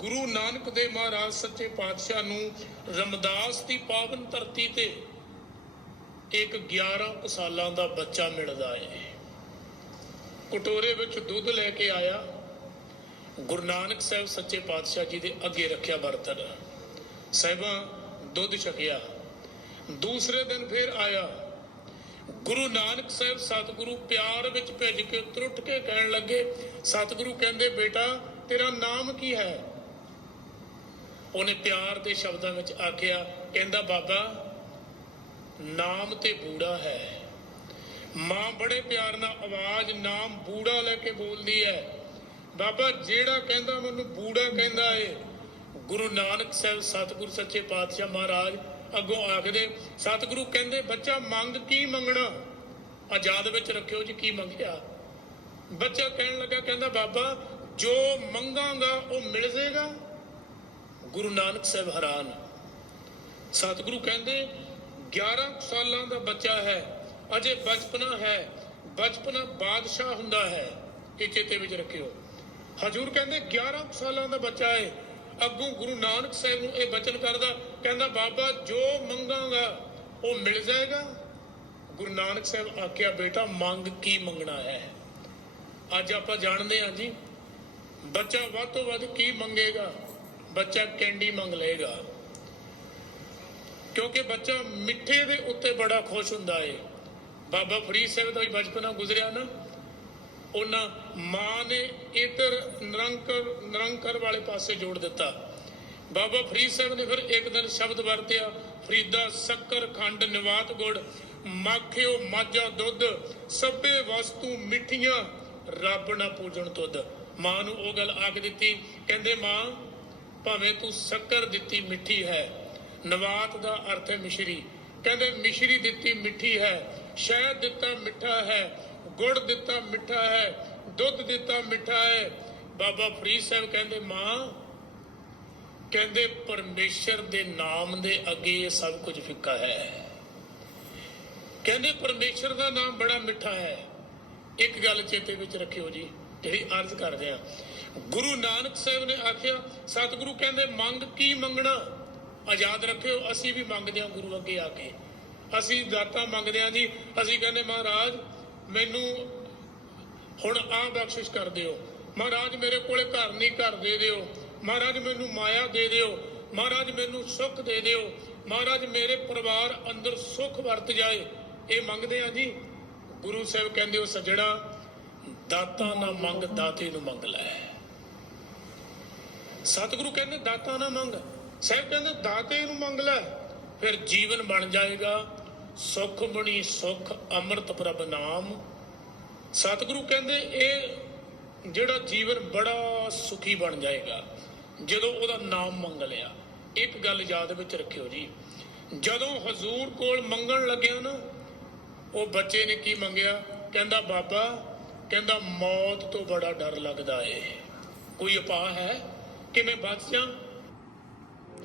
ਗੁਰੂ ਨਾਨਕ ਦੇ ਮਹਾਰਾਜ ਸੱਚੇ ਪਾਤਸ਼ਾਹ ਨੂੰ ਰਮਦਾਸ ਦੀ ਪਾਵਨ ਧਰਤੀ ਤੇ ਇੱਕ 11 ਕੁ ਸਾਲਾਂ ਦਾ ਬੱਚਾ ਮਿਲਦਾ ਹੈ। ਕਟੋਰੇ ਵਿੱਚ ਦੁੱਧ ਲੈ ਕੇ ਆਇਆ। ਗੁਰੂ ਨਾਨਕ ਸਾਹਿਬ ਸੱਚੇ ਪਾਤਸ਼ਾਹ ਜੀ ਦੇ ਅੱਗੇ ਰੱਖਿਆ ਬਰਤਨ। ਸਾਹਿਬਾਂ, ਦੁੱਧ ਛਕਿਆ। ਦੂਸਰੇ ਦਿਨ ਫਿਰ ਆਇਆ। ਗੁਰੂ ਨਾਨਕ ਸਾਹਿਬ ਸਤਿਗੁਰੂ ਪਿਆਰ ਵਿੱਚ ਭਿੱਜ ਕੇ ਤਰੁੱਟ ਕੇ ਕਹਿਣ ਲੱਗੇ, ਸਤਿਗੁਰੂ ਕਹਿੰਦੇ, ਬੇਟਾ, ਤੇਰਾ ਨਾਮ ਕੀ ਹੈ? ਉਹਨੇ ਪਿਆਰ ਦੇ ਸ਼ਬਦਾਂ ਵਿੱਚ ਆਖਿਆ, ਕਹਿੰਦਾ, ਬਾਬਾ, ਨਾਮ ਤੇ ਬੂੜਾ ਹੈ। ਮਾਂ ਬੜੇ ਪਿਆਰ ਨਾਲ ਆਵਾਜ਼, ਨਾਮ ਬੂੜਾ ਲੈ ਕੇ ਬੋਲਦੀ ਹੈ। ਬਾਬਾ, ਜਿਹੜਾ ਕਹਿੰਦਾ ਮੈਨੂੰ ਬੂੜਾ ਕਹਿੰਦਾ ਏ। ਗੁਰੂ ਨਾਨਕ ਸਾਹਿਬ ਸਤਿਗੁਰੂ ਸੱਚੇ ਪਾਤਸ਼ਾਹ ਮਹਾਰਾਜ ਅੱਗੋਂ ਆਖਦੇ, ਸਤਿਗੁਰੂ ਕਹਿੰਦੇ, ਬੱਚਾ ਮੰਗ ਕੀ ਮੰਗਣਾ? ਆਜ਼ਾਦ ਵਿੱਚ ਰੱਖਿਓ ਜੀ, ਕੀ ਮੰਗਿਆ? ਬੱਚਾ ਕਹਿਣ ਲੱਗਾ, ਕਹਿੰਦਾ, ਬਾਬਾ, ਜੋ ਮੰਗਾਂਗਾ, ਉਹ ਮਿਲ ਜਾਏਗਾ ਗੁਰੂ ਨਾਨਕ ਸਾਹਿਬ ਹੈਰਾਨ। ਸਤਿਗੁਰੂ ਕਹਿੰਦੇ 11 ਕੁ ਸਾਲਾਂ ਦਾ ਬੱਚਾ ਹੈ, ਅਜੇ ਬਚਪਨਾ ਹੈ, ਬਚਪਨਾ ਬਾਦਸ਼ਾਹ ਹੁੰਦਾ ਹੈ। ਇਹ ਚੇਤੇ ਵਿੱਚ ਰੱਖਿਓ। ਹਜੂਰ ਕਹਿੰਦੇ 11 ਕੁ ਸਾਲਾਂ ਦਾ ਬੱਚਾ ਹੈ ਅੱਗੋਂ ਗੁਰੂ ਨਾਨਕ ਸਾਹਿਬ ਨੂੰ ਇਹ ਬਚਨ ਕਰਦਾ, ਕਹਿੰਦਾ, ਬਾਬਾ, ਜੋ ਮੰਗਾਂਗਾ, ਉਹ ਮਿਲ ਜਾਏਗਾ। ਗੁਰੂ ਨਾਨਕ ਸਾਹਿਬ ਆਖਿਆ, ਬੇਟਾ, ਮੰਗ ਕੀ ਮੰਗਣਾ ਹੈ? ਅੱਜ ਆਪਾਂ ਜਾਣਦੇ ਹਾਂ ਜੀ, ਬੱਚਾ ਵੱਧ ਤੋਂ ਵੱਧ ਕੀ ਮੰਗੇਗਾ? ਬੱਚਾ ਕੈਂਡੀ ਮੰਗ ਲਏਗਾ। ਕਿਉਂਕਿ ਬੱਚਾ ਮਿੱਠੇ ਦੇ ਉੱਤੇ ਬੜਾ ਖੁਸ਼ ਹੁੰਦਾ ਏ। ਬਾਬਾ ਫਰੀਦ ਸਾਹਿਬ ਦਾ ਬਚਪਨਾ ਗੁਜ਼ਰਿਆ ਨਾ, ਉਹਨਾਂ ਮਾਂ ਨੇ ਇਧਰ ਨਿਰੰਕਰ ਨਿਰੰਕਰ ਵਾਲੇ ਪਾਸੇ ਜੋੜ ਦਿੱਤਾ। ਬਾਬਾ ਫਰੀਦ ਸਾਹਿਬ ਨੇ ਫਿਰ ਇੱਕ ਦਿਨ ਸ਼ਬਦ ਵਰਤਿਆ, ਫਰੀਦਾ ਸ਼ੱਕਰ, ਖੰਡ, ਨਿਵਾਤ ਗੁੜ, ਮਾਖਿਓ, ਮਾਝਾ ਦੁੱਧ, ਸਭੇ ਵਸਤੂ ਮਿੱਠੀਆਂ, ਰੱਬ ਨਾ ਪੂਜਣ ਤੁਧ। ਮਾਂ ਨੂੰ ਉਹ ਗੱਲ ਆਖ ਦਿੱਤੀ, ਕਹਿੰਦੇ ਮਾਂ ਭਾਵੇਂ ਤੂੰ ਸ਼ੱਕਰ ਦਿੱਤੀ ਮਿੱਠੀ ਹੈ, ਨਵਾਤ ਦਾ ਅਰਥ ਹੈ ਮਿਸ਼ਰੀ। ਕਹਿੰਦੇ ਮਿਸ਼ਰੀ ਦਿੱਤੀ ਮਿੱਠੀ ਹੈ, ਸ਼ਹਿਦ ਦਿੱਤਾ ਮਿੱਠਾ ਹੈ, ਗੁੜ ਦਿੱਤਾ ਮਿੱਠਾ ਹੈ, ਦੁੱਧ ਦਿੱਤਾ ਮਿੱਠਾ ਹੈ। ਬਾਬਾ ਫਰੀਦ ਸਾਹਿਬ ਕਹਿੰਦੇ, ਮਾਂ, ਕਹਿੰਦੇ ਪਰਮੇਸ਼ਰ ਦੇ ਨਾਮ ਦੇ ਅੱਗੇ ਇਹ ਸਭ ਕੁਝ ਫਿੱਕਾ ਹੈ। ਕਹਿੰਦੇ ਪਰਮੇਸ਼ਰ ਦਾ ਨਾਮ ਬੜਾ ਮਿੱਠਾ ਹੈ। ਇੱਕ ਗੱਲ ਚੇਤੇ ਵਿੱਚ ਰੱਖਿਓ ਜੀ। ਜਿਹੜੀ ਅਰਜ਼ ਕਰਦੇ ਆ ਗੁਰੂ ਨਾਨਕ ਸਾਹਿਬ ਨੇ ਆਖਿਆ, ਸਤਿਗੁਰੂ ਕਹਿੰਦੇ, ਮੰਗ ਕੀ ਮੰਗਣਾ? ਆਜ਼ਾਦ ਰੱਖਿਓ, ਅਸੀਂ ਵੀ ਮੰਗਦੇ ਹਾਂ ਗੁਰੂ ਅੱਗੇ ਆ ਕੇ। ਅਸੀਂ ਦਾਤਾ ਮੰਗਦੇ ਹਾਂ ਜੀ। ਅਸੀਂ ਕਹਿੰਦੇ, ਮਹਾਰਾਜ, ਮੈਨੂੰ ਹੁਣ ਆ ਬਖਸ਼ਿਸ਼ ਕਰ ਦਿਓ। ਮਹਾਰਾਜ, ਮੇਰੇ ਕੋਲੇ ਘਰ ਨਹੀਂ, ਘਰ ਦੇ ਦਿਓ। ਮਹਾਰਾਜ, ਮੈਨੂੰ ਮਾਇਆ ਦੇ ਦਿਓ। ਮਹਾਰਾਜ, ਮੈਨੂੰ ਸੁੱਖ ਦੇ ਦਿਓ। ਮਹਾਰਾਜ, ਮੇਰੇ ਪਰਿਵਾਰ ਅੰਦਰ ਸੁੱਖ ਵਰਤ ਜਾਏ। ਇਹ ਮੰਗਦੇ ਆ ਜੀ। ਗੁਰੂ ਸਾਹਿਬ ਕਹਿੰਦੇ, ਉਹ ਸਜਣਾ ਦਾਤਾ ਨਾ ਮੰਗ, ਦਾਤੇ ਨੂੰ ਮੰਗ ਲੈ। ਸਤਿਗੁਰੂ ਕਹਿੰਦੇ, ਦਾਤਾ ਨਾ ਮੰਗ। ਸਾਹਿਬ ਕਹਿੰਦੇ, ਦਾਤੇ ਨੂੰ ਮੰਗ ਲੈ, ਫਿਰ ਜੀਵਨ ਬਣ ਜਾਏਗਾ। ਸੁਖ ਬਣੀ ਸੁਖ, ਅੰਮ੍ਰਿਤ ਪ੍ਰਭ ਨਾਮ। ਸਤਿਗੁਰੂ ਕਹਿੰਦੇ, ਇਹ ਜਿਹੜਾ ਜੀਵਨ ਬੜਾ ਸੁਖੀ ਬਣ ਜਾਏਗਾ, ਜਦੋਂ ਉਹਦਾ ਨਾਮ ਮੰਗ ਲਿਆ। ਇੱਕ ਗੱਲ ਯਾਦ ਵਿੱਚ ਰੱਖਿਓ ਜੀ, ਜਦੋਂ ਹਜ਼ੂਰ ਕੋਲ ਮੰਗਣ ਲੱਗਿਆ ਨਾ, ਉਹ ਬੱਚੇ ਨੇ ਕੀ ਮੰਗਿਆ? ਕਹਿੰਦਾ, ਬਾਬਾ ਕਹਿੰਦਾ ਮੌਤ ਤੋਂ ਬੜਾ ਡਰ ਲੱਗਦਾ ਏ। ਕੋਈ ਉਪਾਅ ਹੈ? ਕਿ ਮੈਂ ਬਚ ਜਾਂ